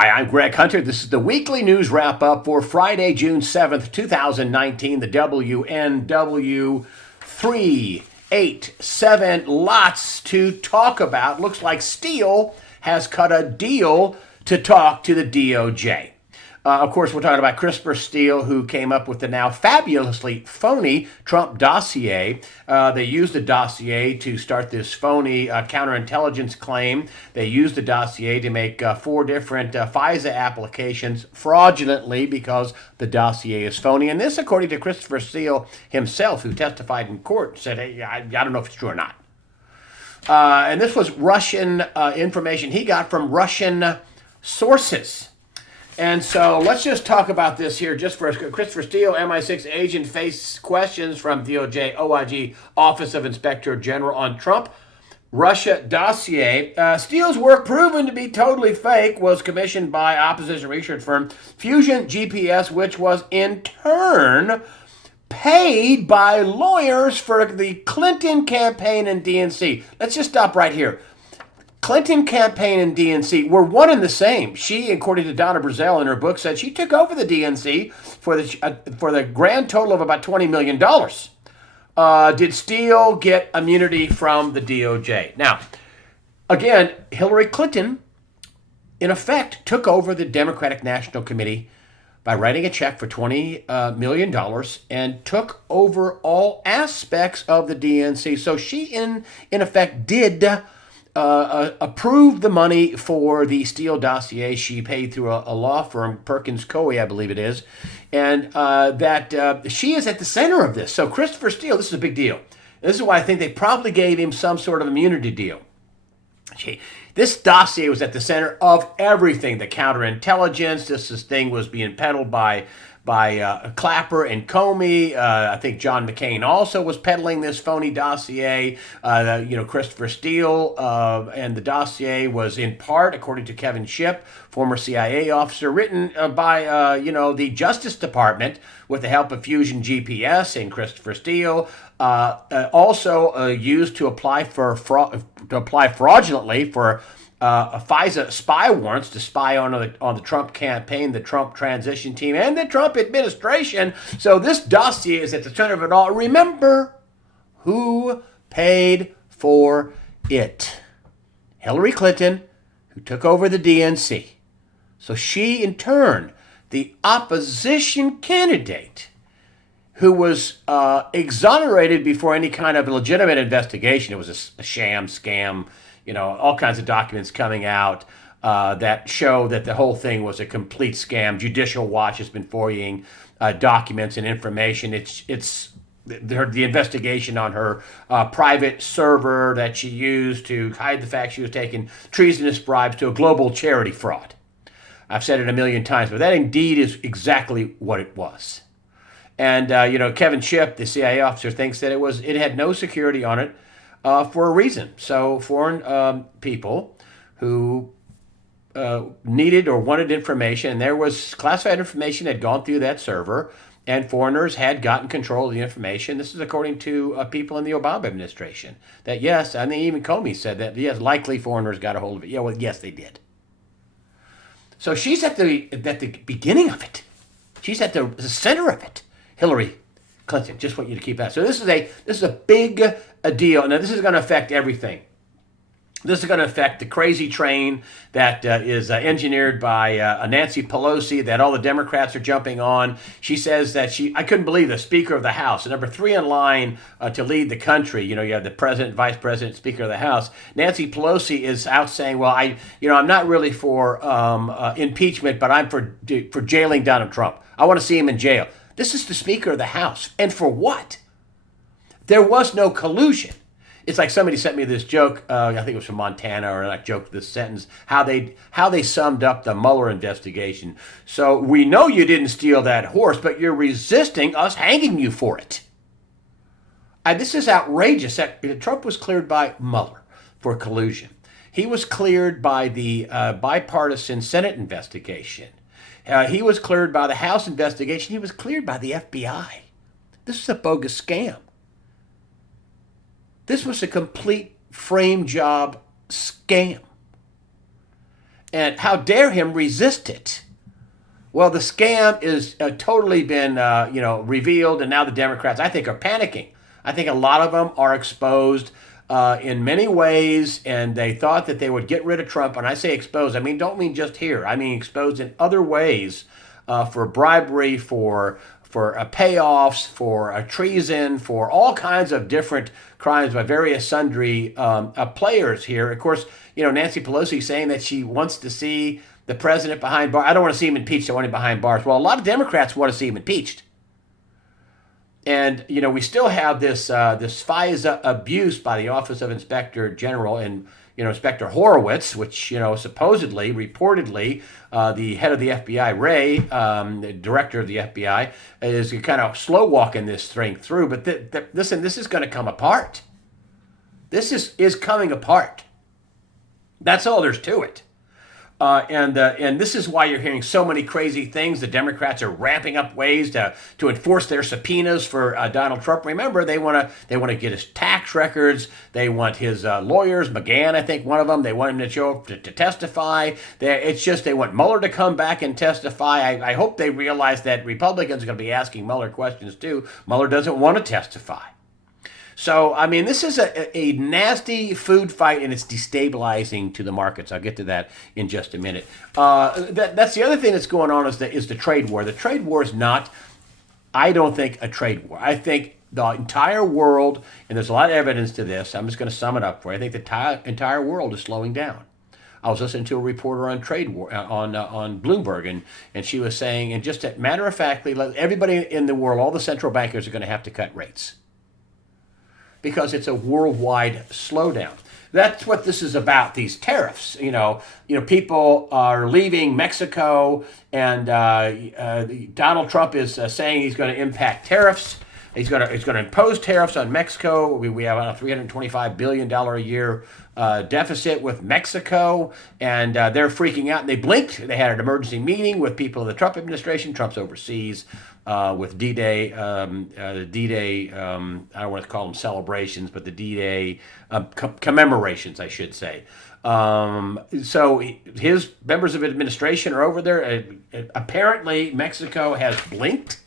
Hi, I'm Greg Hunter. This is the weekly news wrap up for Friday, June 7th, 2019, the WNW 387. Lots to talk about. Looks like Steele has cut a deal to talk to the DOJ. Of course, we're talking about Christopher Steele, who came up with the now fabulously phony Trump dossier. They used the dossier to start this phony counterintelligence claim. They used the dossier to make 4 different FISA applications fraudulently because the dossier is phony. And this, according to Christopher Steele himself, who testified in court, said, hey, I don't know if it's true or not. And this was Russian information he got from Russian sources. And so let's just talk about this here just for Christopher Steele, MI6 agent, faced questions from DOJ OIG Office of Inspector General on Trump Russia dossier. Steele's work, proven to be totally fake, was commissioned by opposition research firm Fusion GPS, which was in turn paid by lawyers for the Clinton campaign and DNC. Let's just stop right here. Clinton campaign and DNC were one and the same. She, according to Donna Brazell in her book, said she took over the DNC for the grand total of about $20 million. Did Steele get immunity from the DOJ? Now, again, Hillary Clinton, in effect, took over the Democratic National Committee by writing a check for $20 million and took over all aspects of the DNC. So she, in effect, did approved the money for the Steele dossier. She paid through a law firm, Perkins Coie, I believe it is, and that she is at the center of this. So Christopher Steele, this is a big deal. This is why I think they probably gave him some sort of immunity deal. This dossier was at the center of everything. The counterintelligence, this thing was being peddled by Clapper and Comey. I think John McCain also was peddling this phony dossier. Christopher Steele and the dossier was in part, according to Kevin Shipp, former CIA officer, written by the Justice Department with the help of Fusion GPS and Christopher Steele. Also used to apply fraudulently for FISA spy warrants to spy on the Trump campaign, the Trump transition team, and the Trump administration. So this dossier is at the center of it all. Remember who paid for it? Hillary Clinton, who took over the DNC. So she, in turn, the opposition candidate, who was exonerated before any kind of legitimate investigation. It was a sham, scam, all kinds of documents coming out that show that the whole thing was a complete scam. Judicial Watch has been FOIAing documents and information. It's the investigation on her private server that she used to hide the fact she was taking treasonous bribes to a global charity fraud. I've said it a million times, but that indeed is exactly what it was. And Kevin Shipp, the CIA officer, thinks that it had no security on it for a reason. So foreign people who needed or wanted information, and there was classified information that had gone through that server, and foreigners had gotten control of the information. This is according to people in the Obama administration. That yes, I think even Comey said that yes, likely foreigners got a hold of it. Yeah, well, yes, they did. So she's at the beginning of it. She's at the center of it. Hillary Clinton, just want you to keep that. So this is a big deal. Now this is going to affect everything. This is going to affect the crazy train that is engineered by Nancy Pelosi that all the Democrats are jumping on. She says that I couldn't believe the Speaker of the House, number 3 in line to lead the country. You have the President, Vice President, Speaker of the House. Nancy Pelosi is out saying, well, I'm not really for impeachment, but I'm for jailing Donald Trump. I want to see him in jail. This is the Speaker of the House. And for what? There was no collusion. It's like somebody sent me this joke, I think it was from Montana, or I joked this sentence, how they summed up the Mueller investigation. So we know you didn't steal that horse, but you're resisting us hanging you for it. This is outrageous. Trump was cleared by Mueller for collusion. He was cleared by the bipartisan Senate investigation. He was cleared by the House investigation. He was cleared by the FBI. This is a bogus scam. This was a complete frame job scam. And how dare him resist it? Well, the scam is totally been, revealed, and now the Democrats, I think, are panicking. I think a lot of them are exposed in many ways, and they thought that they would get rid of Trump. And I say exposed, don't mean just here. I mean exposed in other ways for bribery, for payoffs, for treason, for all kinds of different crimes by various sundry players here. Of course, Nancy Pelosi saying that she wants to see the president behind bars. I don't want to see him impeached. I want him behind bars. Well, a lot of Democrats want to see him impeached. And, we still have this FISA abuse by the Office of Inspector General and, Inspector Horowitz, which, supposedly, reportedly, the head of the FBI, Ray, the director of the FBI, is kind of slow walking this thing through. But listen, this is going to come apart. This is coming apart. That's all there's to it. And this is why you're hearing so many crazy things. The Democrats are ramping up ways to enforce their subpoenas for Donald Trump. Remember, they want to get his tax records. They want his lawyers, McGahn, I think one of them. They want him to show up to testify. They want Mueller to come back and testify. I hope they realize that Republicans are going to be asking Mueller questions too. Mueller doesn't want to testify. So, this is a nasty food fight, and it's destabilizing to the markets. I'll get to that in just a minute. That's the other thing that's going on is the trade war. The trade war is not, I don't think, a trade war. I think the entire world, and there's a lot of evidence to this, I'm just going to sum it up for you. I think the entire world is slowing down. I was listening to a reporter on trade war on Bloomberg, and she was saying, and just matter of factly, everybody in the world, all the central bankers are going to have to cut rates, because it's a worldwide slowdown. That's what this is about, these tariffs. People are leaving Mexico, and Donald Trump is saying he's going to impact tariffs. He's going to impose tariffs on Mexico. We have a $325 billion a year deficit with Mexico, and they're freaking out. And they blinked. They had an emergency meeting with people of the Trump administration. Trump's overseas with D-Day, I don't want to call them celebrations, but the D-Day commemorations, I should say. So his members of administration are over there. Apparently, Mexico has blinked.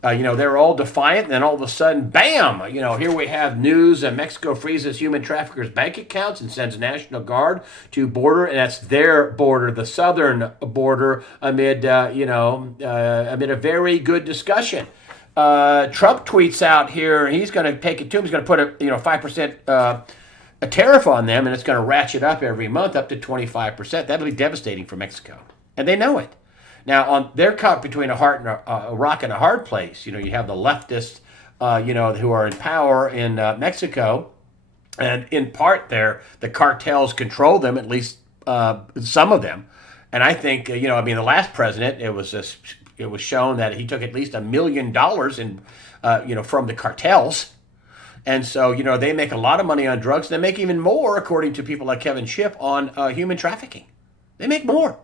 They're all defiant, and then all of a sudden, bam! Here we have news: Mexico freezes human traffickers' bank accounts and sends National Guard to border, and that's their border, the southern border, amid a very good discussion. Trump tweets out here he's going to take it to him. He's going to put a 5% a tariff on them, and it's going to ratchet up every month up to 25%. That'll be devastating for Mexico, and they know it. Now, they're caught between a rock and a hard place. You have the leftists, who are in power in Mexico, and in part the cartels control them, at least some of them. And I think, the last president, it was shown that he took at least $1 million from the cartels. And so, they make a lot of money on drugs. They make even more, according to people like Kevin Shipp, on human trafficking. They make more,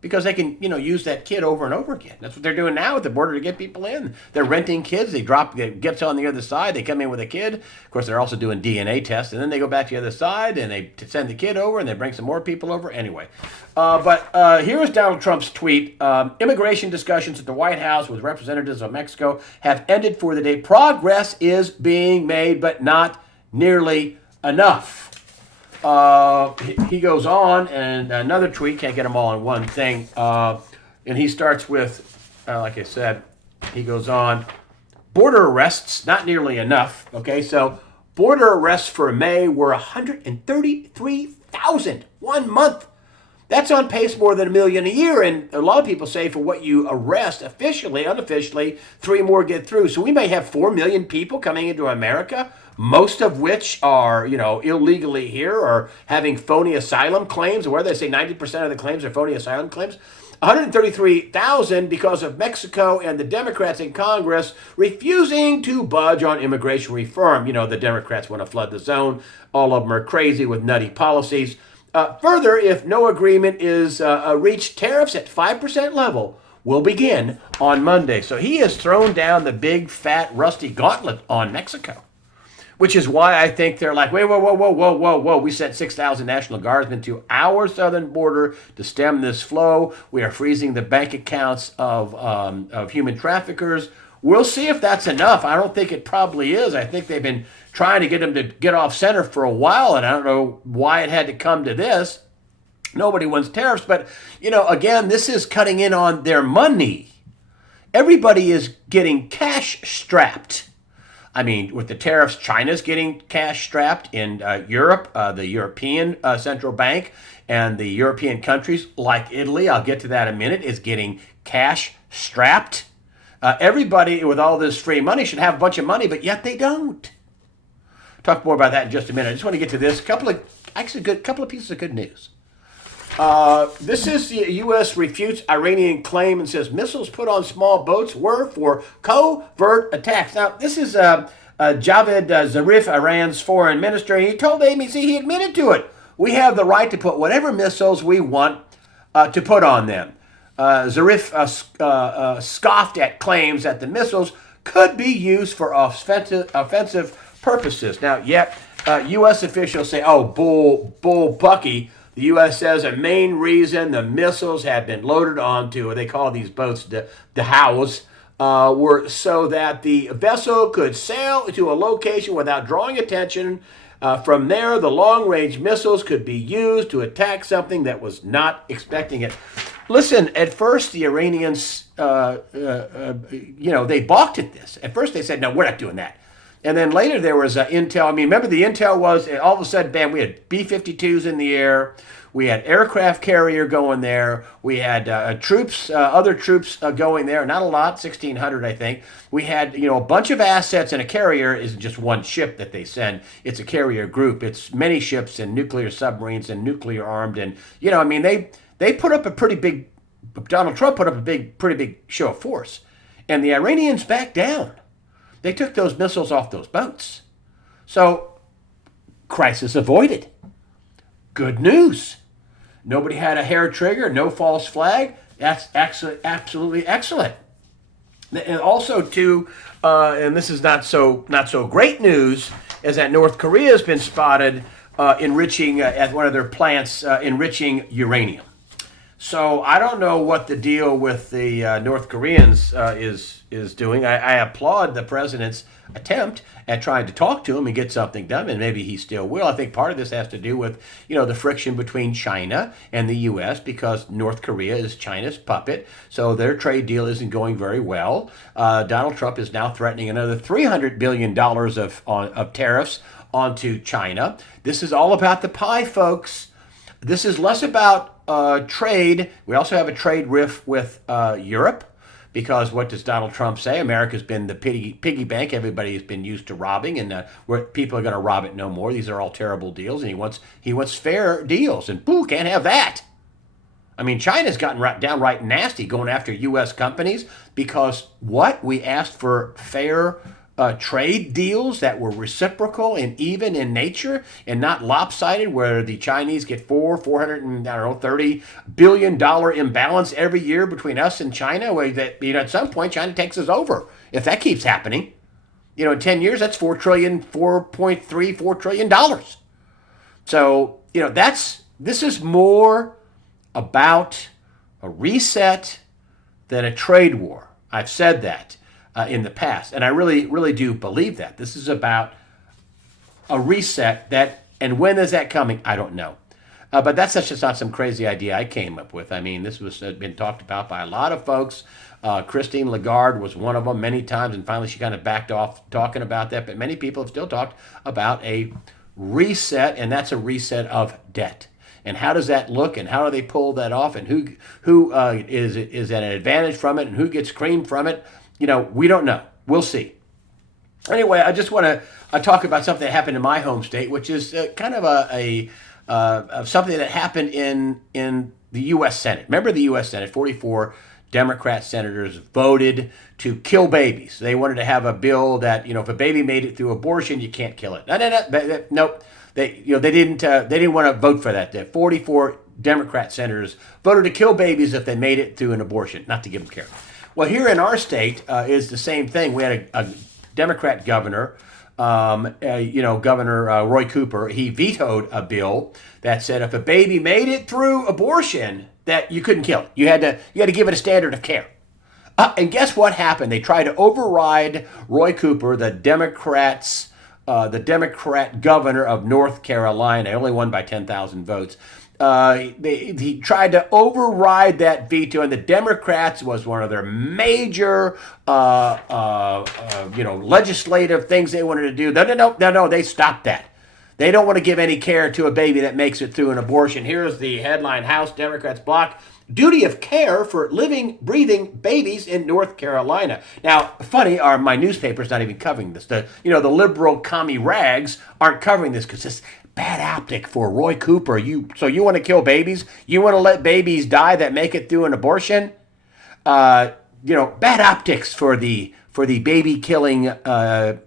because they can, use that kid over and over again. That's what they're doing now at the border to get people in. They're renting kids. They get on the other side. They come in with a kid. Of course, they're also doing DNA tests, and then they go back to the other side, and they send the kid over, and they bring some more people over. Anyway, but here is Donald Trump's tweet. Immigration discussions at the White House with representatives of Mexico have ended for the day. Progress is being made, but not nearly enough. He goes on, and another tweet, can't get them all in one thing, and he starts with, like I said, he goes on, border arrests, not nearly enough. Okay, so border arrests for May were 133,000, 1 month. That's on pace more than 1 million a year, and a lot of people say for what you arrest officially, unofficially, 3 more get through. So we may have 4 million people coming into America, most of which are, illegally here or having phony asylum claims, or where they say 90% of the claims are phony asylum claims. 133,000 because of Mexico and the Democrats in Congress refusing to budge on immigration reform. The Democrats want to flood the zone. All of them are crazy with nutty policies. Further, if no agreement is reached, tariffs at 5% level will begin on Monday. So he has thrown down the big, fat, rusty gauntlet on Mexico. which is why I think they're like, wait, whoa, whoa, whoa, whoa, whoa, whoa. We sent 6,000 National Guardsmen to our southern border to stem this flow. We are freezing the bank accounts of human traffickers. We'll see if that's enough. I don't think it probably is. I think they've been trying to get them to get off center for a while, and I don't know why it had to come to this. Nobody wants tariffs, but, again, this is cutting in on their money. Everybody is getting cash strapped. I mean, with the tariffs, China's getting cash strapped in Europe, the European Central Bank, and the European countries like Italy, I'll get to that in a minute, is getting cash strapped. Everybody with all this free money should have a bunch of money, but yet they don't. Talk more about that in just a minute. I just want to get to this. Couple of pieces of good news. This is the U.S. refutes Iranian claim and says missiles put on small boats were for covert attacks. Now, this is Javed Zarif, Iran's foreign minister. He told ABC he admitted to it. We have the right to put whatever missiles we want to put on them. Zarif scoffed at claims that the missiles could be used for offensive purposes. Now, yet U.S. officials say, oh, bull bucky. The U.S. says a main reason the missiles have been loaded onto, what they call these boats, the hows, were so that the vessel could sail to a location without drawing attention. From there, the long-range missiles could be used to attack something that was not expecting it. Listen, at first the Iranians, they balked at this. At first they said, no, we're not doing that. And then later there was intel. I mean, remember the intel was all of a sudden, bam, we had B-52s in the air. We had aircraft carrier going there. We had troops, other troops going there. Not a lot, 1,600, I think. We had, a bunch of assets, and a carrier isn't just one ship that they send. It's a carrier group. It's many ships and nuclear submarines and nuclear armed. And, they put up a pretty big, Donald Trump put up a pretty big show of force. And the Iranians backed down. They took those missiles off those boats. So, crisis avoided. Good news. Nobody had a hair trigger, no false flag. That's absolutely excellent. And also, too, and this is not so great news, is that North Korea has been spotted enriching at one of their plants, enriching uranium. So I don't know what the deal with the North Koreans is doing. I applaud the president's attempt at trying to talk to him and get something done, and maybe he still will. I think part of this has to do with, the friction between China and the U.S. because North Korea is China's puppet, so their trade deal isn't going very well. Donald Trump is now threatening another $300 billion of tariffs onto China. This is all about the pie, folks. This is less about trade. We also have a trade rift with Europe. Because what does Donald Trump say? America's been the piggy bank everybody has been used to robbing, and people are going to rob it no more. These are all terrible deals, and he wants fair deals, and boo, can't have that. I mean, China's gotten downright nasty going after U.S. companies because we asked for fair trade deals that were reciprocal and even in nature and not lopsided, where the Chinese get $430 billion imbalance every year between us and China. Where that, at some point China takes us over. If that keeps happening, in 10 years that's $4.34 trillion. So this is more about a reset than a trade war. I've said that. In the past. And I really, really do believe that. This is about a reset and when is that coming? I don't know. But that's just not some crazy idea I came up with. I mean, this was been talked about by a lot of folks. Christine Lagarde was one of them many times, and finally she kind of backed off talking about that. But many people have still talked about a reset, and that's a reset of debt. And how does that look, and how do they pull that off, and who is at an advantage from it, and who gets cream from it? We don't know. We'll see. Anyway, I just want to talk about something that happened in my home state, which is kind of something that happened in the U.S. Senate. Remember the U.S. Senate, 44 Democrat senators voted to kill babies. They wanted to have a bill that, if a baby made it through abortion, you can't kill it. Nope. They didn't want to vote for that. The 44 Democrat senators voted to kill babies if they made it through an abortion, not to give them care. Well, here in our state is the same thing. We had a Democrat governor Governor Roy Cooper, he vetoed a bill that said if a baby made it through abortion, that you couldn't kill it. You had to give it a standard of care. And guess what happened? They tried to override Roy Cooper, the Democrat governor of North Carolina. He only won by 10,000 votes. He tried to override that veto, and the Democrats was one of their major, legislative things they wanted to do. No, they stopped that. They don't want to give any care to a baby that makes it through an abortion. Here's the headline: House Democrats block duty of care for living, breathing babies in North Carolina. Now, funny, my newspaper's not even covering this. The liberal commie rags aren't covering this because it's bad optic for Roy Cooper. So you want to kill babies? You want to let babies die that make it through an abortion? Bad optics for the baby killing,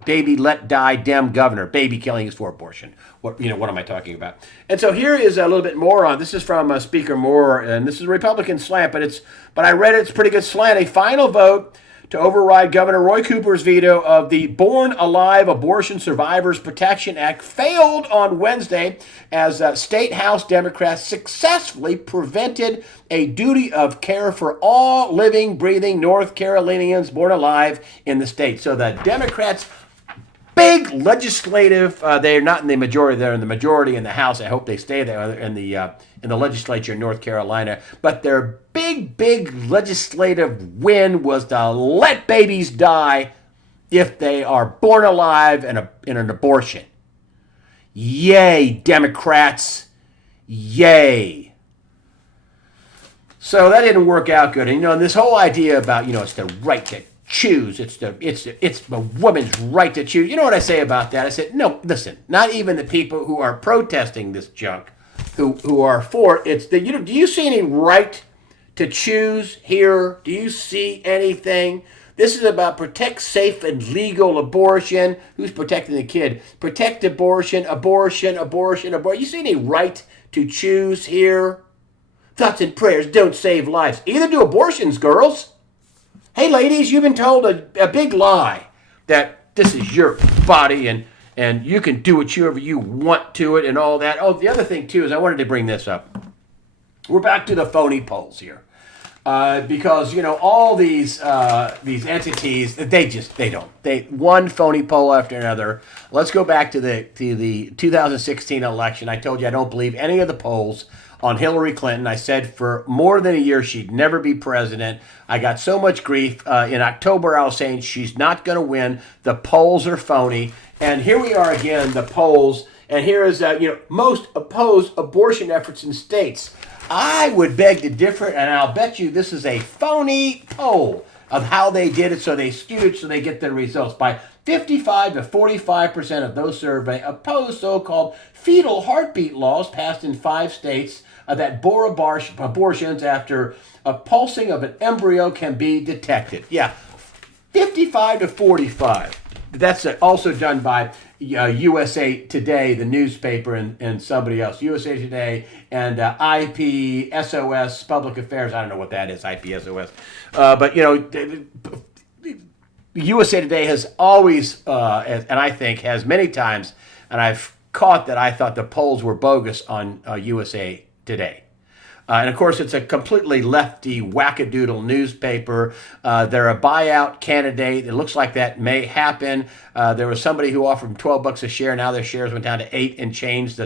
baby let die Dem governor. Baby killing is for abortion. What am I talking about? And so here is a little bit more on. This is from Speaker Moore, and this is a Republican slant, but I read it. It's a pretty good slant. A final vote to override Governor Roy Cooper's veto of the Born Alive Abortion Survivors Protection Act failed on Wednesday as state House Democrats successfully prevented a duty of care for all living, breathing North Carolinians born alive in the state. So the Democrats, big legislative, they're not in the majority, they're in the majority in the House. I hope they stay there in the legislature in North Carolina. But their big legislative win was to let babies die if they are born alive in an abortion. Yay, Democrats. Yay. So that didn't work out good. And this whole idea about, it's the right to choose. It's a woman's right to choose. You know what I say about that? I said, no, listen, not even the people who are protesting this junk, who are for it. It's do you see any right to choose here? Do you see anything? This is about protect safe and legal abortion. Who's protecting the kid? Protect abortion. You see any right to choose here? Thoughts and prayers don't save lives. Either do abortions, girls. Hey, ladies, you've been told a big lie that this is your body and you can do whatever you want to it and all that. Oh, the other thing, too, is I wanted to bring this up. We're back to the phony polls here. Because, all these entities, they don't. One phony poll after another. Let's go back to the 2016 election. I told you I don't believe any of the polls on Hillary Clinton. I said for more than a year she'd never be president. I got so much grief. In October, I was saying she's not going to win. The polls are phony. And here we are again, the polls. And here is, most oppose abortion efforts in states. I would beg to differ, and I'll bet you this is a phony poll of how they did it, so they skewed it so they get their results. By 55 to 45% of those surveyed oppose so-called fetal heartbeat laws passed in 5 states that bore abortions after a pulsing of an embryo can be detected. Yeah, 55 to 45. That's also done by USA Today, the newspaper, and somebody else. USA Today and IPSOS, Public Affairs. I don't know what that is, IPSOS. But, USA Today has always, and I think has many times, and I've caught that I thought the polls were bogus on USA Today. And of course, it's a completely lefty, wackadoodle newspaper. They're a buyout candidate. It looks like that may happen. There was somebody who offered them $12 a share. Now their shares went down to 8 and changed. Some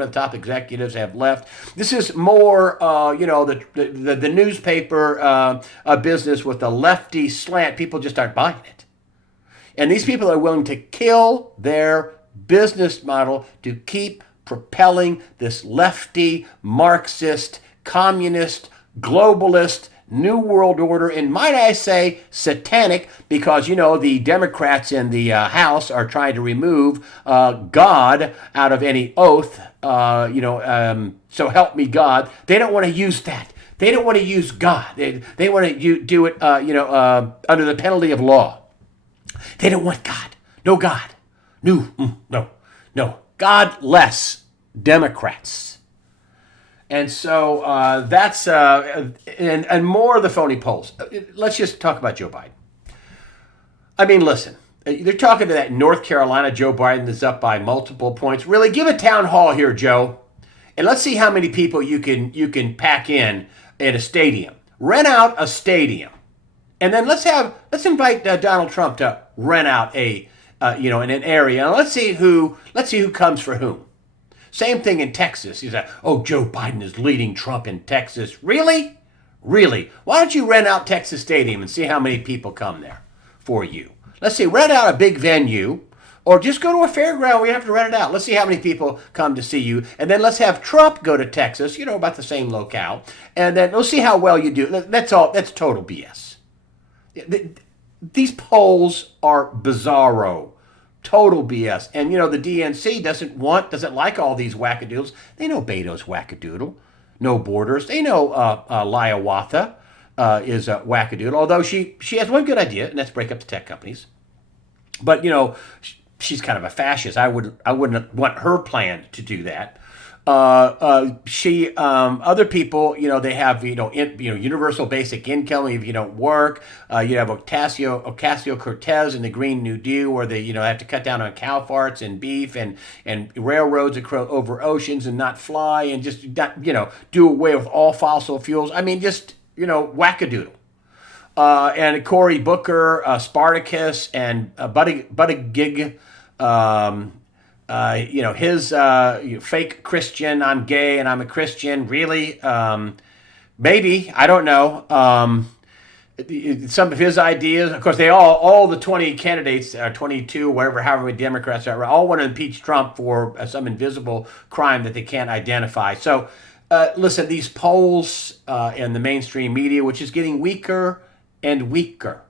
of the top executives have left. This is more, the newspaper business with a lefty slant. People just aren't buying it. And these people are willing to kill their business model to keep propelling this lefty, Marxist, communist, globalist, New World Order, and might I say satanic, because, the Democrats in the House are trying to remove God out of any oath, so help me God. They don't want to use that. They don't want to use God. They want to do it, under the penalty of law. They don't want God. No God. No. God-less Democrats. And so that's, and more of the phony polls. Let's just talk about Joe Biden. I mean, listen, They're talking to that North Carolina. Joe Biden is up by multiple points. Really, give a town hall here, Joe, and let's see how many people you can pack in a stadium. Rent out a stadium, and then let's invite Donald Trump to rent out in an area, and let's see who comes for whom. Same thing in Texas. He's like, oh, Joe Biden is leading Trump in Texas. Really? Really? Why don't you rent out Texas Stadium and see how many people come there for you? Let's see, rent out a big venue, or just go to a fairground where you have to rent it out. Let's see how many people come to see you. And then let's have Trump go to Texas, about the same locale. And then we'll see how well you do. That's all. That's total BS. These polls are bizarro. Total BS. And, the DNC doesn't like all these wackadoodles. They know Beto's wackadoodle. No borders. They know Liawatha is a wackadoodle, although she has one good idea, and that's break up the tech companies. But, she's kind of a fascist. I wouldn't want her plan to do that. Other people, they have, universal basic income if you don't work. You have Ocasio-Cortez and the Green New Deal, where they, have to cut down on cow farts and beef and railroads over oceans and not fly and just not, do away with all fossil fuels. I mean, just, wackadoodle. And Cory Booker, Spartacus, and Buttigieg, his fake Christian, I'm gay and I'm a Christian, really? Maybe, I don't know. Some of his ideas, of course, all the 20 candidates, 22, however many Democrats are, all want to impeach Trump for some invisible crime that they can't identify. So, listen, these polls in the mainstream media, which is getting weaker and weaker.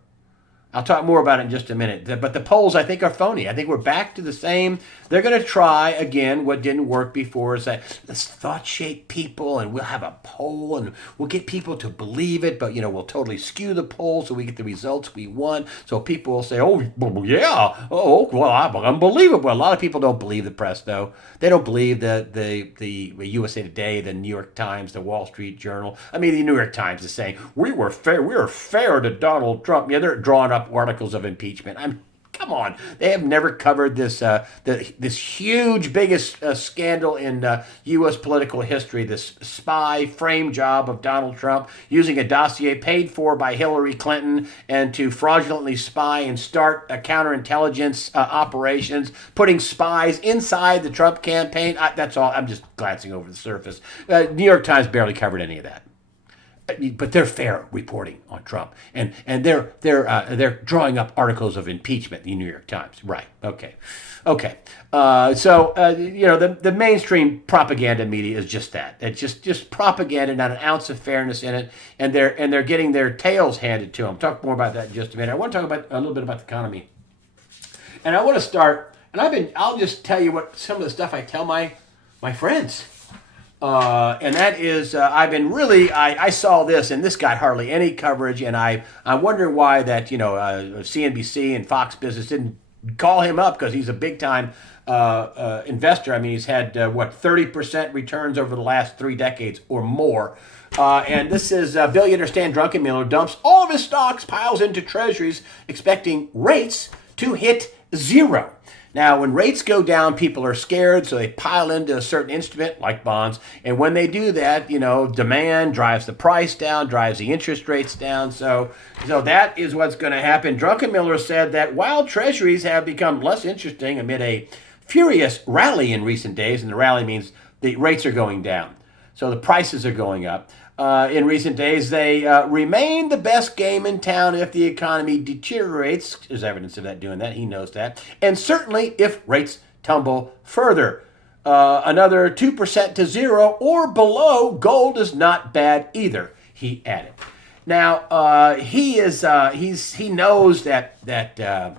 I'll talk more about it in just a minute. But the polls, I think, are phony. I think we're back to the same. They're going to try, again, what didn't work before, is that let's thought-shape people, and we'll have a poll, and we'll get people to believe it, but, we'll totally skew the poll so we get the results we want. So people will say, oh, yeah, oh, well, unbelievable. A lot of people don't believe the press, though. They don't believe the USA Today, the New York Times, the Wall Street Journal. I mean, the New York Times is saying, we were fair to Donald Trump. Yeah, they're drawing up articles of impeachment. Come on, they have never covered this this huge, biggest scandal in U.S. political history. This spy frame job of Donald Trump using a dossier paid for by Hillary Clinton and to fraudulently spy and start counterintelligence operations, putting spies inside the Trump campaign. That's all. I'm just glancing over the surface. New York Times barely covered any of that. But they're fair reporting on Trump, and they're drawing up articles of impeachment. The New York Times, right? Okay. So the mainstream propaganda media is just that. It's just propaganda, not an ounce of fairness in it, and they're getting their tails handed to them. Talk more about that in just a minute. I want to talk about a little bit about the economy, and I want to start. And I'll just tell you what some of the stuff I tell my friends. And that is, I saw this, and this got hardly any coverage, and I'm wondering why that, CNBC and Fox Business didn't call him up, because he's a big-time investor. I mean, he's had, 30% returns over the last 3 decades or more. And this is billionaire Stan Druckenmiller dumps all of his stocks, piles into treasuries, expecting rates to hit 0. Now, when rates go down, people are scared, so they pile into a certain instrument, like bonds. And when they do that, demand drives the price down, drives the interest rates down. So that is what's going to happen. Druckenmiller said that while treasuries have become less interesting amid a furious rally in recent days, and the rally means the rates are going down, so the prices are going up. In recent days, they remain the best game in town if the economy deteriorates. There's evidence of that doing that. He knows that. And certainly if rates tumble further. Another 2% to 0 or below, gold is not bad either, he added. Now, he knows that the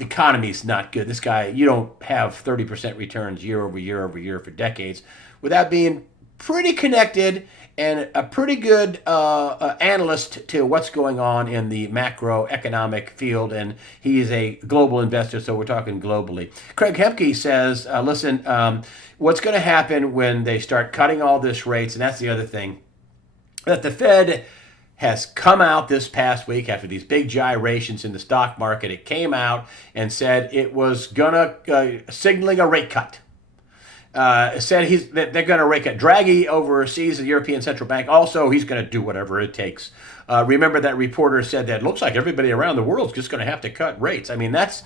economy's not good. This guy, you don't have 30% returns year over year for decades without being pretty connected and a pretty good analyst to what's going on in the macroeconomic field, and he's a global investor, so we're talking globally. Craig Hemke says, listen, what's going to happen when they start cutting all this rates, and that's the other thing, that the Fed has come out this past week after these big gyrations in the stock market. It came out and said it was gonna signaling a rate cut. Said that they're going to rate cut. Draghi oversees the European Central Bank. Also, he's going to do whatever it takes. Remember that reporter said that it looks like everybody around the world is just going to have to cut rates. I mean, that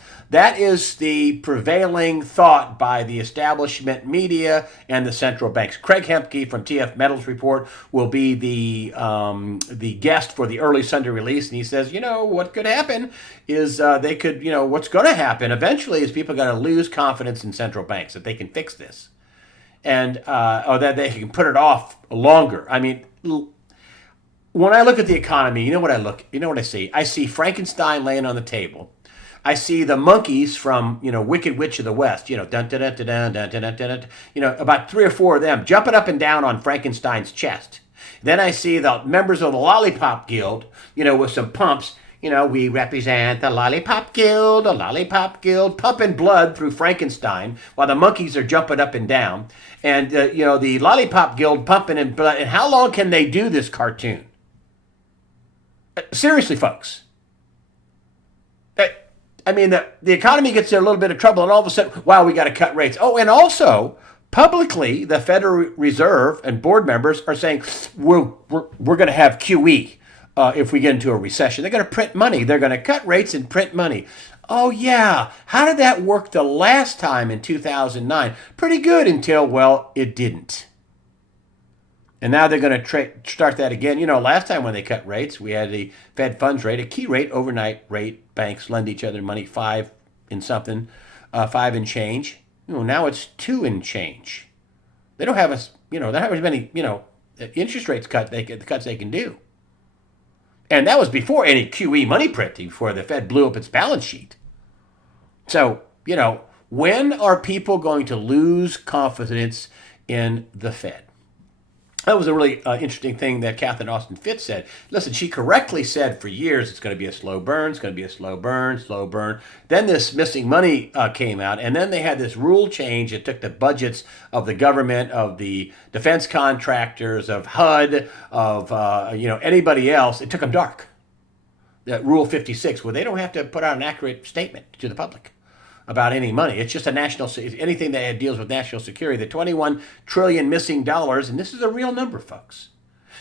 is the prevailing thought by the establishment media and the central banks. Craig Hemke from TF Metals Report will be the guest for the early Sunday release, and he says, what could happen is they could, what's going to happen eventually is people are going to lose confidence in central banks that they can fix this, and or that they can put it off longer. I mean, when I look at the economy, you know what I see? I see Frankenstein laying on the table. I see the monkeys from, Wicked Witch of the West, dun, dun, dun, dun, dun, dun, dun, dun, dun, about 3 or 4 of them jumping up and down on Frankenstein's chest. Then I see the members of the Lollipop Guild, with some pumps. We represent the Lollipop Guild, pumping blood through Frankenstein while the monkeys are jumping up and down. And, the Lollipop Guild pumping in blood. And how long can they do this cartoon? Seriously, folks. I mean, the economy gets in a little bit of trouble, and all of a sudden, wow, we got to cut rates. Oh, and also, publicly, the Federal Reserve and board members are saying, we're going to have QE if we get into a recession. They're going to print money. They're going to cut rates and print money. Oh, yeah. How did that work the last time in 2009? Pretty good until, well, it didn't. And now they're going to start that again. Last time when they cut rates, we had the Fed funds rate, a key rate, overnight rate. Banks lend each other money, 5 and something, 5 and change. Now it's 2 and change. They don't have as many, interest rates the cuts they can do. And that was before any QE money printing, before the Fed blew up its balance sheet. So, when are people going to lose confidence in the Fed? That was a really interesting thing that Catherine Austin Fitts said. Listen, she correctly said for years it's going to be a slow burn, it's going to be a slow burn. Then this missing money came out, and then they had this rule change that took the budgets of the government, of the defense contractors, of HUD, of anybody else. It took them dark. That Rule 56, where they don't have to put out an accurate statement to the public about any money. It's just anything that deals with national security. The $21 trillion missing dollars, and this is a real number, folks.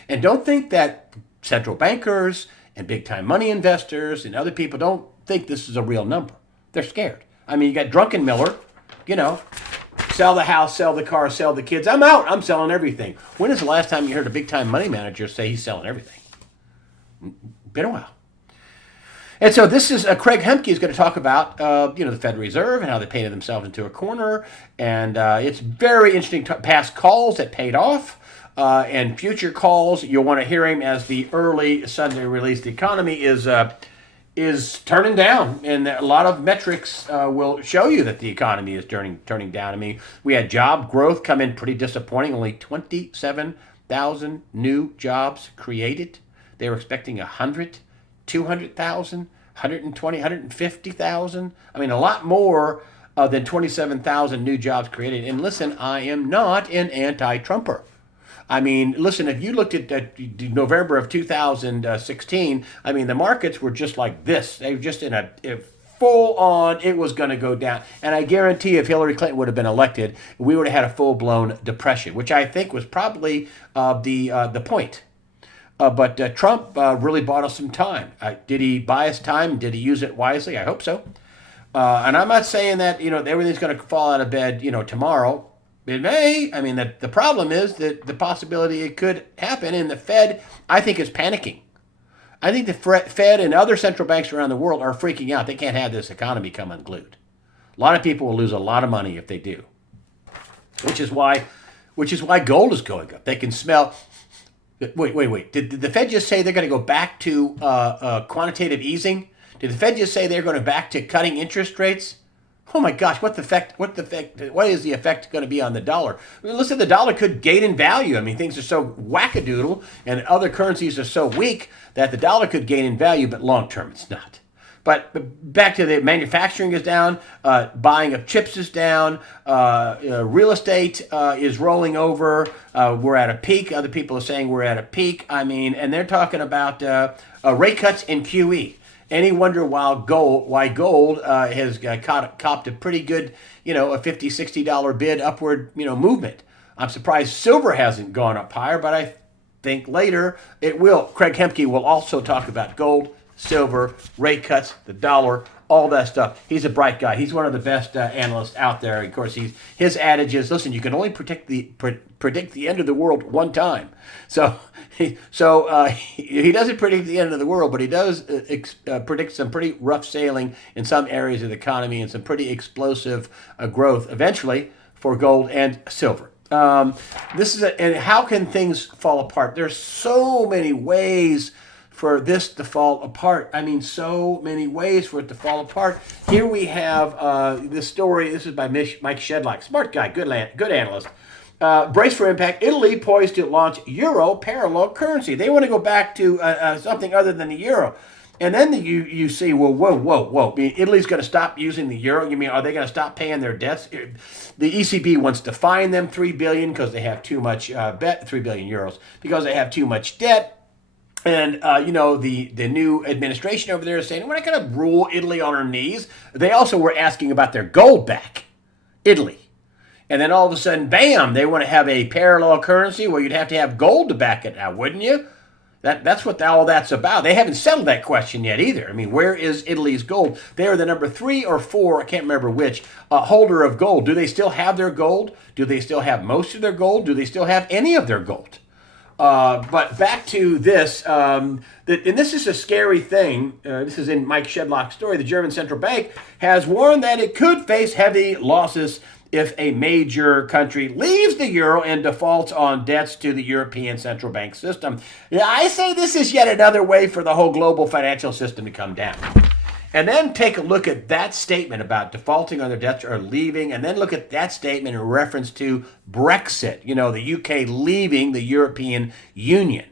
And don't think that central bankers and big-time money investors and other people don't think this is a real number. They're scared. I mean, you got Drunken Miller, sell the house, sell the car, sell the kids. I'm out. I'm selling everything. When is the last time you heard a big-time money manager say he's selling everything? Been a while. And so this is Craig Hemke is going to talk about the Federal Reserve and how they painted themselves into a corner, and it's very interesting. Past calls that paid off, and future calls. You'll want to hear him as the early Sunday release. The economy is turning down, and a lot of metrics will show you that the economy is turning down. I mean, we had job growth come in pretty disappointing. Only 27,000 new jobs created. They were expecting 100. 200,000, 120, 150,000. I mean, a lot more than 27,000 new jobs created. And listen, I am not an anti-Trumper. I mean, listen, if you looked at November of 2016, I mean, the markets were just like this. They were just in a full on, it was going to go down. And I guarantee if Hillary Clinton would have been elected, we would have had a full-blown depression, which I think was probably the point. But Trump really bought us some time. Did he buy us time? Did he use it wisely? I hope so. And I'm not saying that, everything's going to fall out of bed, tomorrow. It may. I mean, the problem is that the possibility it could happen. And the Fed, I think, is panicking. I think the Fed and other central banks around the world are freaking out. They can't have this economy come unglued. A lot of people will lose a lot of money if they do. Which is why gold is going up. They can smell... Wait. Did the Fed just say they're going to go back to quantitative easing? Did the Fed just say they're going back to cutting interest rates? Oh my gosh, what is the effect going to be on the dollar? Listen, the dollar could gain in value. I mean, things are so wackadoodle and other currencies are so weak that the dollar could gain in value, but long term it's not. But back to the manufacturing is down, buying of chips is down, real estate is rolling over. We're at a peak. Other people are saying we're at a peak. I mean, and they're talking about rate cuts in QE. Any wonder why gold has copped a pretty good, a $50-$60 bid upward, movement. I'm surprised silver hasn't gone up higher, but I think later it will. Craig Hemke will also talk about gold, silver, rate cuts, the dollar, all that stuff. He's a bright guy. He's one of the best analysts out there. Of course, his adage is, listen, you can only predict the end of the world one time. So he doesn't predict the end of the world, but he does predict some pretty rough sailing in some areas of the economy and some pretty explosive growth eventually for gold and silver. And how can things fall apart? There's so many ways for this to fall apart. I mean, so many ways for it to fall apart. Here we have this story. This is by Mike Shedlock. Smart guy, good analyst. Brace for impact. Italy poised to launch euro parallel currency. They want to go back to something other than the euro. And then you see, well, whoa. I mean, Italy's going to stop using the euro. You mean, are they going to stop paying their debts? The ECB wants to fine them $3 billion because they have too much debt, 3 billion euros, because they have too much debt. And, the new administration over there is saying, we're not going to rule Italy on her knees. They also were asking about their gold back, Italy. And then all of a sudden, bam, they want to have a parallel currency where you'd have to have gold to back it now, wouldn't you? That's what all that's about. They haven't settled that question yet either. I mean, where is Italy's gold? They are the number 3 or 4, I can't remember which, holder of gold. Do they still have their gold? Do they still have most of their gold? Do they still have any of their gold? But back to this, and this is a scary thing. This is in Mike Shedlock's story. The German central bank has warned that it could face heavy losses if a major country leaves the euro and defaults on debts to the European Central Bank system. Yeah, I say this is yet another way for the whole global financial system to come down. And then take a look at that statement about defaulting on their debts or leaving, and then look at that statement in reference to Brexit, the UK leaving the European Union.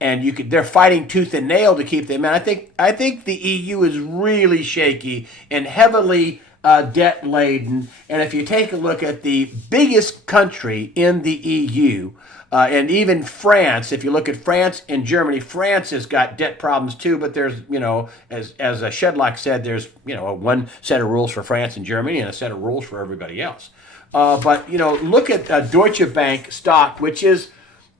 And they're fighting tooth and nail to keep them. And I think the EU is really shaky and heavily debt laden. And if you take a look at the biggest country in the EU, and even France, if you look at France and Germany, France has got debt problems too, but there's, as Shedlock said, there's, one set of rules for France and Germany and a set of rules for everybody else. But look at Deutsche Bank stock, which is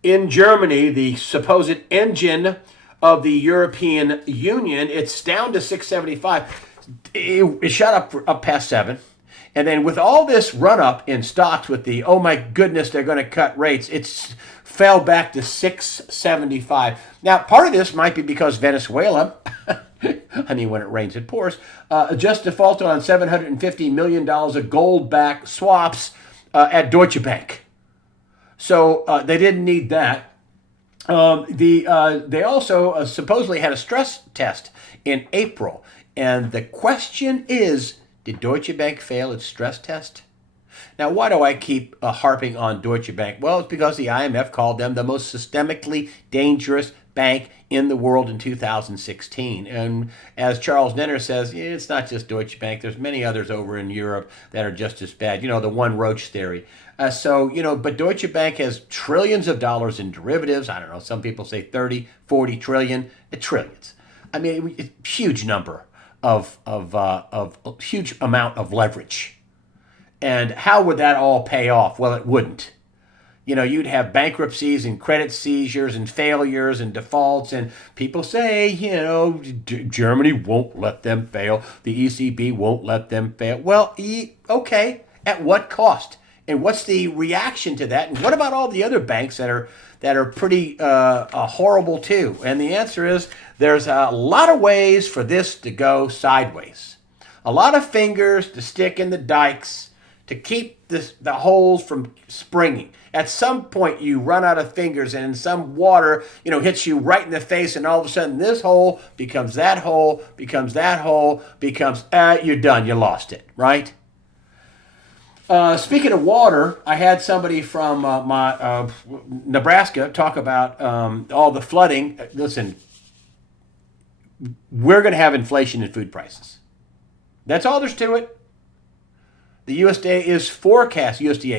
in Germany, the supposed engine of the European Union. It's down to 675. It shot up past 7. And then with all this run-up in stocks with the, oh my goodness, they're going to cut rates, it's fell back to 675. Now, part of this might be because Venezuela, I mean, when it rains, it pours, just defaulted on $750 million of gold-backed swaps at Deutsche Bank. So they didn't need that. They also supposedly had a stress test in April. And the question is, did Deutsche Bank fail its stress test? Now, why do I keep harping on Deutsche Bank? Well, it's because the IMF called them the most systemically dangerous bank in the world in 2016. And as Charles Nenner says, it's not just Deutsche Bank. There's many others over in Europe that are just as bad. The one Roach theory. But Deutsche Bank has trillions of dollars in derivatives. I don't know, some people say 30, 40 trillion. Trillions. I mean, a huge number of huge amount of leverage. And how would that all pay off? Well, it wouldn't. You'd have bankruptcies and credit seizures and failures and defaults, and people say, Germany won't let them fail. The ECB won't let them fail. Well, okay, at what cost? And what's the reaction to that? And what about all the other banks that are pretty horrible too? And the answer is there's a lot of ways for this to go sideways. A lot of fingers to stick in the dikes to keep the holes from springing. At some point, you run out of fingers, and some water, hits you right in the face, and all of a sudden, this hole becomes that hole, becomes that hole, becomes, you're done, you lost it, right? Speaking of water, I had somebody from my Nebraska talk about all the flooding. Listen, we're going to have inflation in food prices. That's all there's to it. The USDA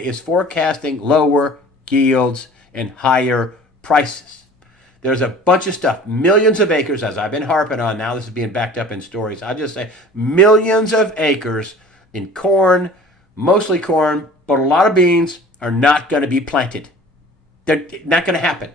is forecasting lower yields and higher prices. There's a bunch of stuff, millions of acres, as I've been harping on. Now this is being backed up in stories. I just say millions of acres in corn, mostly corn, but a lot of beans are not going to be planted. They're not going to happen.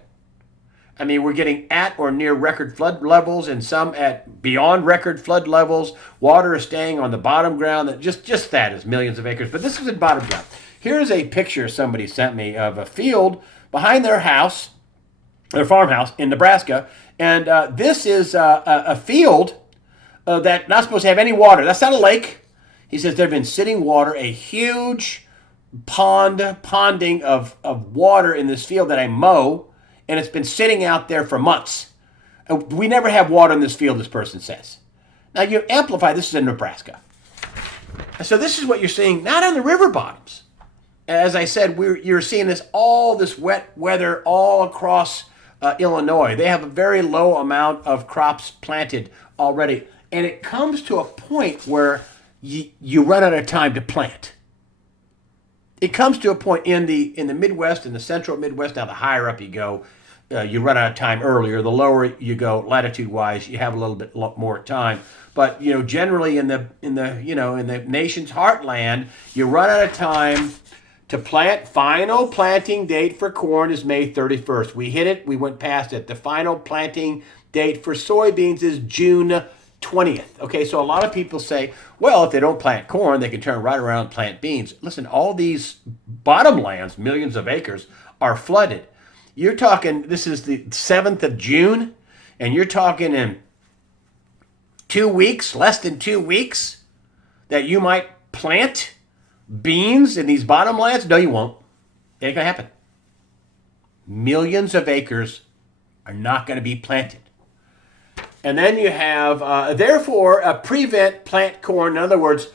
I mean, we're getting at or near record flood levels and some at beyond record flood levels. Water is staying on the bottom ground. Just that is millions of acres. But this is the bottom ground. Here's a picture somebody sent me of a field behind their house, their farmhouse in Nebraska. And this is a field that's not supposed to have any water. That's not a lake. He says they've been sitting water, a huge ponding of water in this field that I mow. And it's been sitting out there for months. We never have water in this field, this person says. Now, you amplify, this is in Nebraska. So this is what you're seeing, not on the river bottoms. As I said, you're seeing all this wet weather all across Illinois. They have a very low amount of crops planted already. And it comes to a point where you run out of time to plant. It comes to a point in the Midwest, in the central Midwest. Now, the higher up you go, you run out of time earlier. The lower you go, latitude-wise, you have a little bit more time. But generally in the nation's heartland, you run out of time to plant. Final planting date for corn is May 31st. We hit it. We went past it. The final planting date for soybeans is June 20th. Okay, so a lot of people say, well, if they don't plant corn, they can turn right around and plant beans. Listen, all these bottomlands, millions of acres, are flooded. You're talking, this is the 7th of June, and you're talking in 2 weeks, less than 2 weeks, that you might plant beans in these bottomlands? No, you won't. It ain't going to happen. Millions of acres are not going to be planted. And then you have, therefore, prevent plant corn. In other words,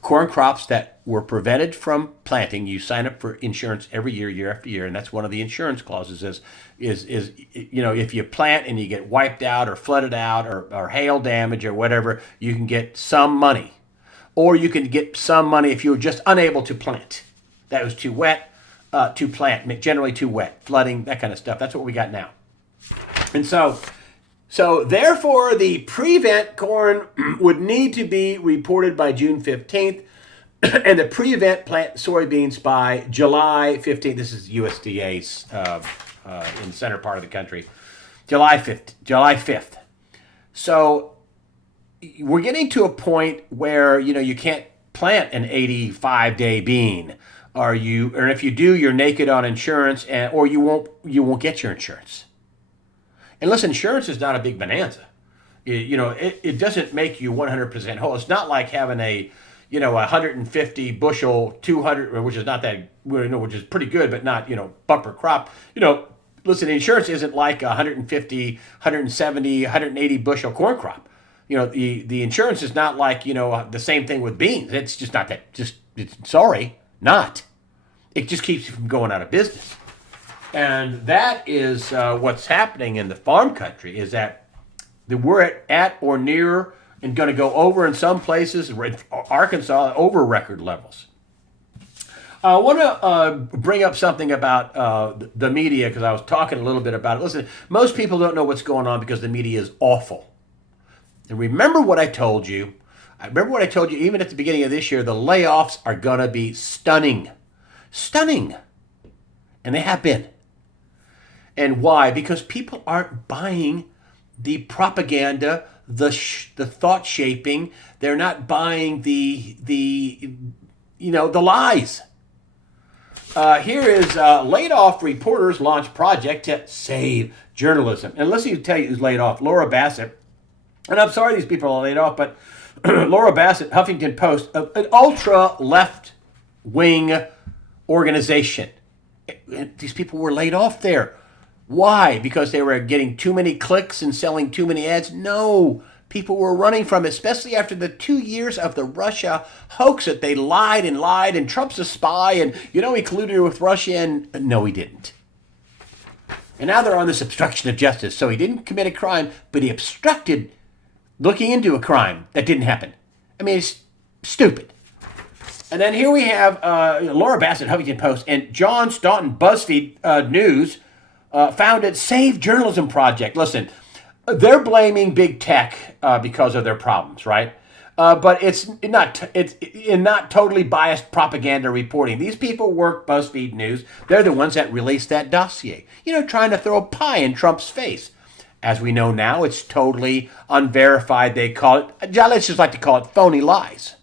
corn crops that were prevented from planting. You sign up for insurance every year, year after year, and that's one of the insurance clauses is if you plant and you get wiped out or flooded out or hail damage or whatever, you can get some money. Or you can get some money if you were just unable to plant. That was too wet to plant, generally too wet, flooding, that kind of stuff. That's what we got now. And so therefore, the prevent corn would need to be reported by June 15th, and the prevent plant soybeans by July 15th. This is USDA's in the center part of the country. July 5th. So we're getting to a point where you can't plant an 85-day bean, or if you do, you're naked on insurance, or you won't get your insurance. And listen, insurance is not a big bonanza. It doesn't make you 100% whole. It's not like having a 150 bushel, 200, which is not that, which is pretty good, but not, bumper crop. Listen, insurance isn't like 150, 170, 180 bushel corn crop. The insurance is not like, the same thing with beans. It's just not that, not. It just keeps you from going out of business. And that is what's happening in the farm country, is that we're at or near and going to go over in some places, Arkansas, over record levels. I want to bring up something about the media, because I was talking a little bit about it. Listen, most people don't know what's going on because the media is awful. And remember what I told you. Even at the beginning of this year, the layoffs are going to be stunning. Stunning. And they have been. And why? Because people aren't buying the propaganda, the thought shaping. They're not buying the lies. Here is laid off reporters launch project to save journalism. And let's tell you who's laid off. Laura Bassett. And I'm sorry these people are laid off, but Laura Bassett, Huffington Post, an ultra left wing organization. These people were laid off there. Why? Because they were getting too many clicks and selling too many ads? No. People were running from it, especially after the 2 years of the Russia hoax that they lied, and Trump's a spy, and he colluded with Russia, and no, he didn't. And now they're on this obstruction of justice. So he didn't commit a crime, but he obstructed looking into a crime that didn't happen. I mean, it's stupid. And then here we have Laura Bassett, Huffington Post, and John Staunton, BuzzFeed News, founded Save Journalism Project. Listen, they're blaming big tech because of their problems, right? But it's not totally biased propaganda reporting. These people work BuzzFeed News. They're the ones that released that dossier. Trying to throw a pie in Trump's face. As we know now, it's totally unverified. They call it, let's just like to call it phony lies.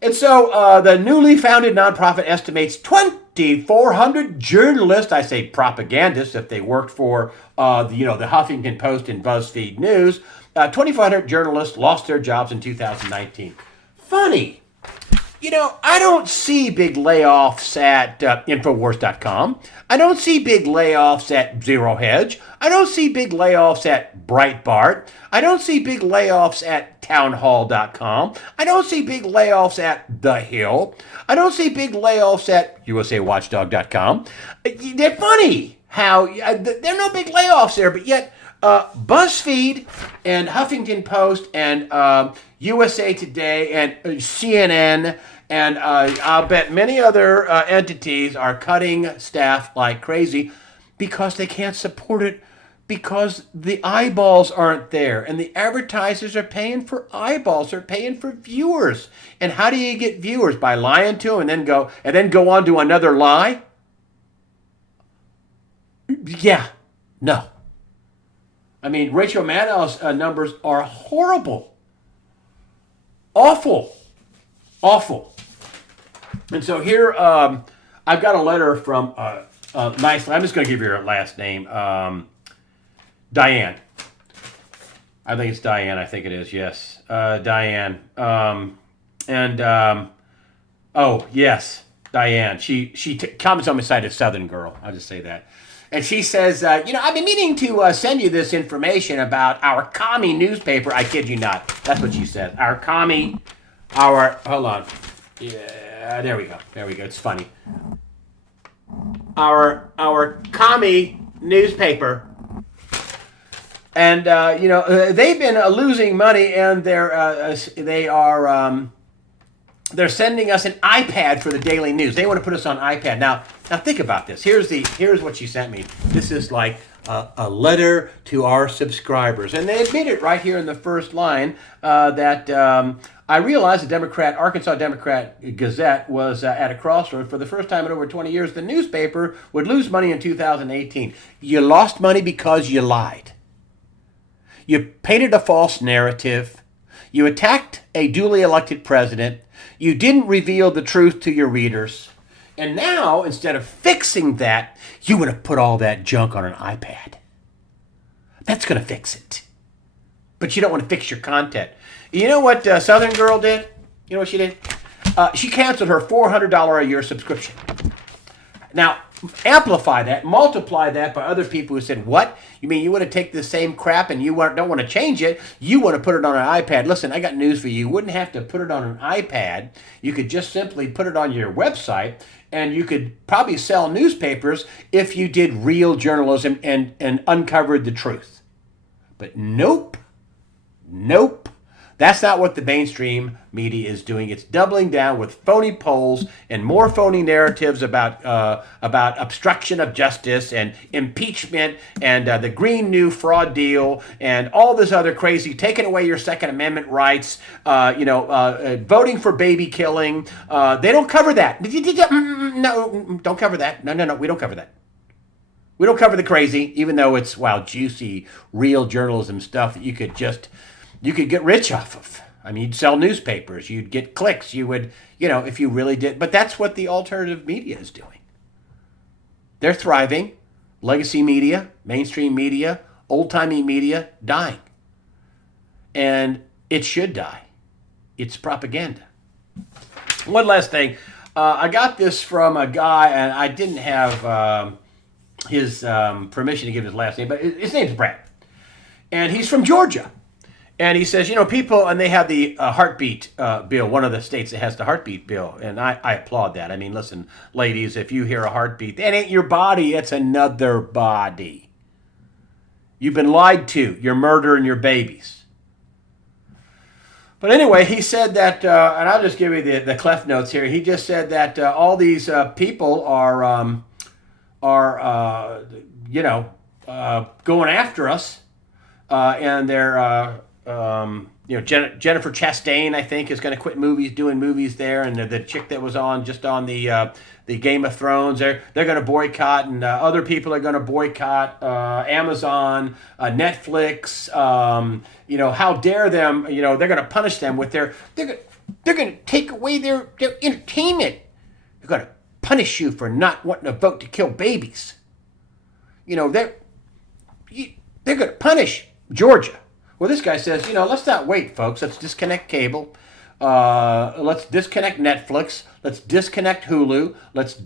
And so the newly founded nonprofit estimates 2,400 journalists, I say propagandists if they worked for the Huffington Post and BuzzFeed News, 2,400 journalists lost their jobs in 2019. Funny. I don't see big layoffs at Infowars.com. I don't see big layoffs at Zero Hedge. I don't see big layoffs at Breitbart. I don't see big layoffs at Townhall.com. I don't see big layoffs at The Hill. I don't see big layoffs at USAWatchdog.com. They're funny how there are no big layoffs there, but yet BuzzFeed and Huffington Post and USA Today and CNN and I'll bet many other entities are cutting staff like crazy because they can't support it, because the eyeballs aren't there, and the advertisers are paying for eyeballs, they're paying for viewers. And how do you get viewers? By lying to them and then go on to another lie? Yeah, no. I mean, Rachel Maddow's numbers are horrible. Awful. And so here, I've got a letter from, I'm just going to give you her last name, Diane. I think it's Diane, I think it is, yes. Diane. Oh, yes, Diane. She comments on my site as Southern Girl. I'll just say that. And she says, I've been meaning to send you this information about our commie newspaper. I kid you not. That's what she said. Hold on. Yeah, there we go. It's funny. Our commie newspaper. And, they've been losing money, and they're sending us an iPad for the daily news. They want to put us on iPad. Now think about this. Here's what she sent me. This is like a letter to our subscribers. And they admit it right here in the first line that I realized the Arkansas Democrat Gazette was at a crossroad. For the first time in over 20 years, the newspaper would lose money in 2018. You lost money because you lied. You painted a false narrative. You attacked a duly elected president. You didn't reveal the truth to your readers. And now, instead of fixing that, you want to put all that junk on an iPad. That's going to fix it. But you don't want to fix your content. You know what Southern Girl did? You know what she did? She canceled her $400 a year subscription. Now, amplify that, multiply that by other people who said, what? You mean you want to take the same crap and you don't want to change it? You want to put it on an iPad. Listen, I got news for you. You wouldn't have to put it on an iPad. You could just simply put it on your website, and you could probably sell newspapers if you did real journalism and uncovered the truth. But nope. That's not what the mainstream media is doing. It's doubling down with phony polls and more phony narratives about obstruction of justice and impeachment and the Green New Fraud deal and all this other crazy, taking away your Second Amendment rights, voting for baby killing. They don't cover that. No, don't cover that. No, we don't cover that. We don't cover the crazy, even though it's, juicy, real journalism stuff that you could get rich off of. I mean, you'd sell newspapers, you'd get clicks, you would, if you really did. But that's what the alternative media is doing. They're thriving. Legacy media, mainstream media, old-timey media, dying. And it should die. It's propaganda. One last thing. I got this from a guy, and I didn't have his permission to give his last name, but his name's Brad. And he's from Georgia. And he says, people, and they have the heartbeat bill, one of the states that has the heartbeat bill. And I applaud that. I mean, listen, ladies, if you hear a heartbeat, that ain't your body, it's another body. You've been lied to. You're murdering your babies. But anyway, he said that, and I'll just give you the Clef Notes here. He just said that all these people are going after us, and they're Jennifer Chastain, I think, is going to quit doing movies there, and the chick that was just on the Game of Thrones, they're going to boycott, and other people are going to boycott Amazon, Netflix. How dare them? They're going to punish them with they're going to take away their entertainment. They're going to punish you for not wanting to vote to kill babies. They're going to punish Georgia. Well, this guy says, let's not wait, folks. Let's disconnect cable. Let's disconnect Netflix. Let's disconnect Hulu. Let's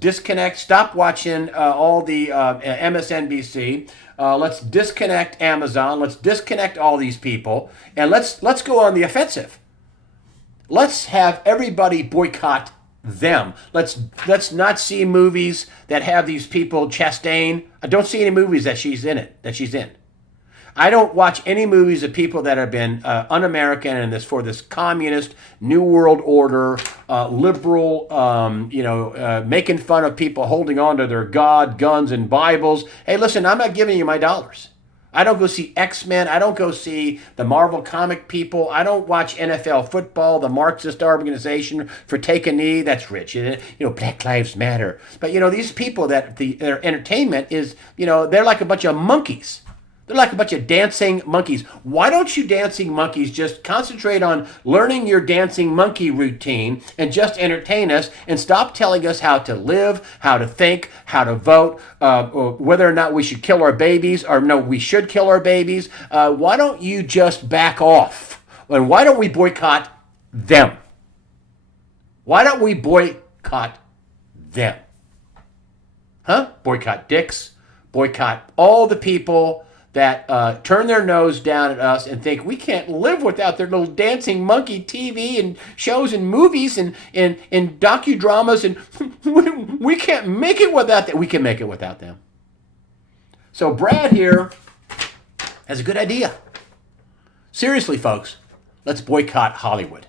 stop watching all the MSNBC. Let's disconnect Amazon. Let's disconnect all these people. And let's go on the offensive. Let's have everybody boycott them. Let's not see movies that have these people. Chastain. I don't see any movies that she's in. I don't watch any movies of people that have been un-American and for this communist New World Order, liberal, making fun of people holding on to their God, guns, and Bibles. Hey, listen, I'm not giving you my dollars. I don't go see X-Men. I don't go see the Marvel comic people. I don't watch NFL football, the Marxist organization for Take a Knee. That's rich. Black Lives Matter. But, these people that their entertainment is, they're like a bunch of monkeys. They're like a bunch of dancing monkeys. Why don't you dancing monkeys just concentrate on learning your dancing monkey routine and just entertain us and stop telling us how to live, how to think, how to vote, whether or not we should kill our babies or no, we should kill our babies. Why don't you just back off? And why don't we boycott them? Why don't we boycott them? Boycott dicks, boycott all the people that turn their nose down at us and think we can't live without their little dancing monkey TV and shows and movies and docudramas, and we can't make it without that. We can make it without them. So Brad here has a good idea. Seriously, folks, let's boycott Hollywood.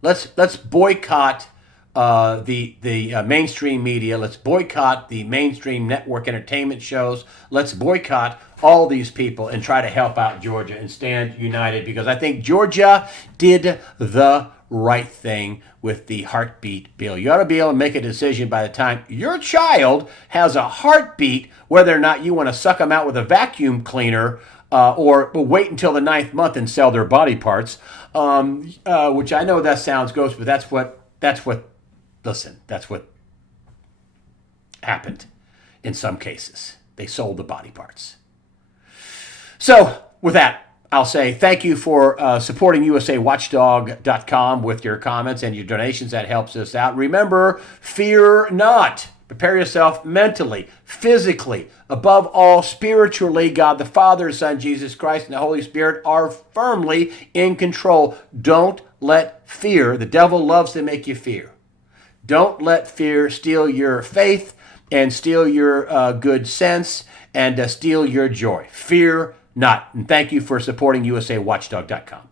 Let's boycott the mainstream media. Let's boycott the mainstream network entertainment shows. Let's boycott all these people and try to help out Georgia and stand united, because I think Georgia did the right thing with the heartbeat bill. You ought to be able to make a decision by the time your child has a heartbeat, whether or not you want to suck them out with a vacuum cleaner or wait until the 9th month and sell their body parts, which I know that sounds gross, but that's what happened in some cases. They sold the body parts. So with that, I'll say thank you for supporting USAWatchdog.com with your comments and your donations. That helps us out. Remember, fear not. Prepare yourself mentally, physically, above all, spiritually. God the Father, Son, Jesus Christ, and the Holy Spirit are firmly in control. Don't let fear, the devil loves to make you fear. Don't let fear steal your faith and steal your good sense and steal your joy. Fear not. And thank you for supporting USAWatchdog.com.